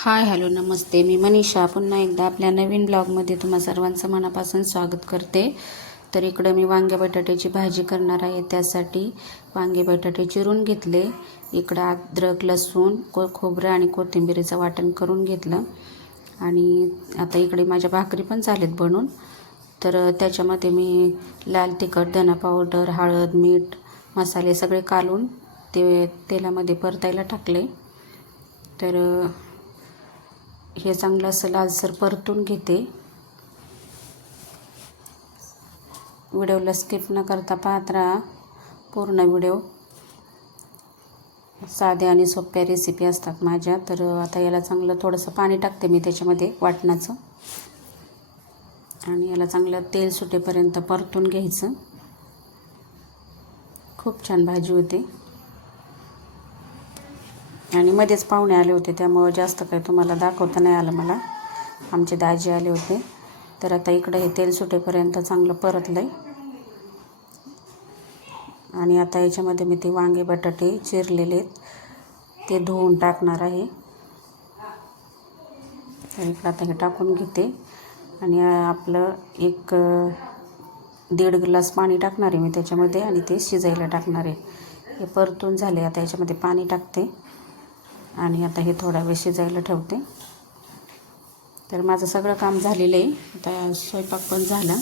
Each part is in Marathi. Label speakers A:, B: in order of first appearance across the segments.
A: हाय हॅलो नमस्ते. मी मनीषा. पुन्हा एकदा आपल्या नवीन ब्लॉगमध्ये तुम्हा सर्वांचं मनापासून स्वागत करते. तर इकडं मी वांगे बटाट्याची भाजी करणार आहे. त्यासाठी वांगे बटाटे चिरून घेतले. इकडं अद्रक लसूण को खोबरं आणि कोथिंबिरीचं वाटण करून घेतलं. आणि आता इकडे माझ्या भाकरी पण झालेत बनून. तर त्याच्यामध्ये मी लाल तिखट धना पावडर हळद मीठ मसाले सगळे कालून ते तेलामध्ये परतायला टाकले. तर हे चांगलं असं लालसर परतून घेते. व्हिडिओला स्किप न करता पाहत राहा. पूर्ण व्हिडिओ. साध्या आणि सोप्या रेसिपी असतात माझ्या तर आता याला चांगलं थोडंसं पाणी टाकते मी त्याच्यामध्ये वाटणाचं. आणि याला चांगलं तेल सुटेपर्यंत परतून घ्यायचं. खूप छान भाजी होते. आणि मध्येच पाहुणे आले होते त्यामुळं जास्त काही तुम्हाला दाखवता नाही आलं मला. आमचे दाजी आले होते. तर आता इकडं हे तेल सुटेपर्यंत चांगलं परतलं आहे आणि आता याच्यामध्ये मी ते वांगे बटाटे चिरलेले आहेत. ते धुवून टाकणार आहे. तर इकडं आता हे टाकून घेते. आणि आपलं एक दीड ग्लास पाणी टाकणार आहे मी त्याच्यामध्ये आणि ते शिजायला टाकणार आहे. हे परतून झाले. आता याच्यामध्ये पाणी टाकते. आणि आता हे थोडा वेळ शिजायला ठेवते. तर माझं सगळं काम झालेलं आहे. आता स्वयंपाक पण झाला.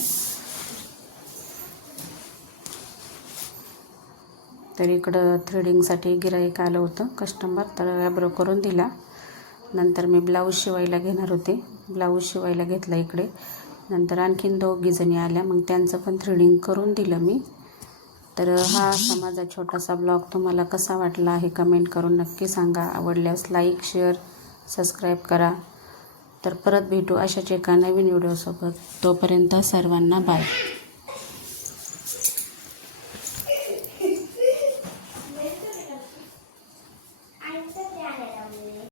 A: तर इकडं थ्रेडिंगसाठी गिराईक आलं होतं कस्टमर तर ॲब्रो करून दिला. नंतर मी ब्लाऊज शिवायला घेणार होते. ब्लाऊज शिवायला घेतला इकडे. नंतर आणखीन दोघीजणी आल्या. मग त्यांचं पण थ्रेडिंग करून दिलं मी. तर हा समाजा छोटासा ब्लॉग तुम्हाला कसा वाटला आहे कमेंट करून नक्की सांगा. आवडल्यास लाईक शेअर सबस्क्राईब करा. तर परत भेटू अशाच एका नवीन व्हिडिओसोबत. तोपर्यंत सर्वांना बाय